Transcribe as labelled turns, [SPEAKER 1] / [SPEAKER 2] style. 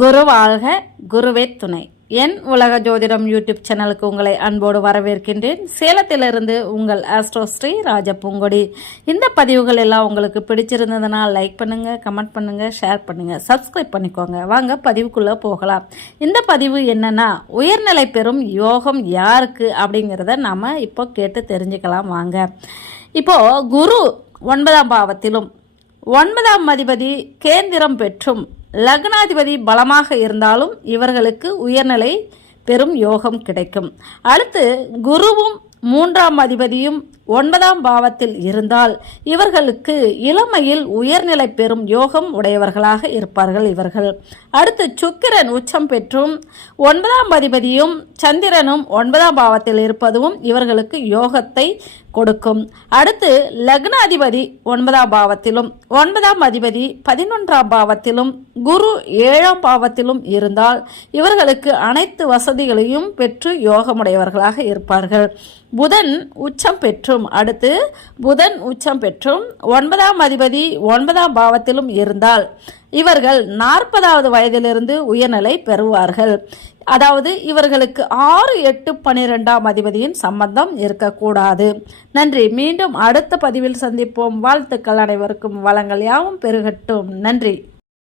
[SPEAKER 1] குரு வாழ்க குருவே துணை. என் உலக ஜோதிடம் யூடியூப் சேனலுக்கு உங்களை அன்போடு வரவேற்கின்றேன். சேலத்திலிருந்து உங்கள் ஆஸ்ட்ரோ ஸ்ரீ ராஜபூங்கொடி. இந்த பதிவுகள் எல்லாம் உங்களுக்கு பிடிச்சிருந்ததுன்னா லைக் பண்ணுங்க கமெண்ட் பண்ணுங்க ஷேர் பண்ணுங்க சப்ஸ்கிரைப் பண்ணிக்கோங்க. வாங்க பதிவுக்குள்ள போகலாம். இந்த பதிவு என்னன்னா உயர்நிலை பெறும் யோகம் யாருக்கு அப்படிங்கிறத நாம இப்போ கேட்டு தெரிஞ்சுக்கலாம் வாங்க. இப்போ குரு ஒன்பதாம் பாவத்திலும் ஒன்பதாம் அதிபதி கேந்திரம் பெற்றும் லக்னாதிபதி பலமாக இருந்தாலும் இவர்களுக்கு உயர்நிலை பெரும் யோகம் கிடைக்கும். அடுத்து குருவும் மூன்றாம் அதிபதியும் ஒன்பதாம் பாவத்தில் இருந்தால் இவர்களுக்கு இளமையில் உயர்நிலை பெறும் யோகம் உடையவர்களாக இருப்பார்கள் இவர்கள். அடுத்து சுக்கிரன் உச்சம் பெற்றும் ஒன்பதாம் அதிபதியும் சந்திரனும் ஒன்பதாம் பாவத்தில் இருப்பதும் இவர்களுக்கு யோகத்தை கொடுக்கும். அடுத்து லக்னாதிபதி ஒன்பதாம் பாவத்திலும் ஒன்பதாம் அதிபதி பதினொன்றாம் பாவத்திலும் குரு ஏழாம் பாவத்திலும் இருந்தால் இவர்களுக்கு அனைத்து வசதிகளையும் பெற்று யோகமுடையவர்களாக இருப்பார்கள். புதன் உச்சம் பெற்றும். அடுத்து புதன் உச்சம் பெற்றும். ஒன்பதாம் அதிபதி ஒன்பதாம் பாவத்திலும் இருந்தால் இவர்கள் நாற்பதாவது வயதிலிருந்து உயர்நிலை பெறுவார்கள். அதாவது இவர்களுக்கு ஆறு எட்டு பனிரெண்டாம் அதிபதியின் சம்பந்தம் இருக்கக்கூடாது. நன்றி. மீண்டும் அடுத்த பதிவில் சந்திப்போம். வாழ்த்துக்கள் அனைவருக்கும். வளங்கள் யாவும் பெருகட்டும். நன்றி.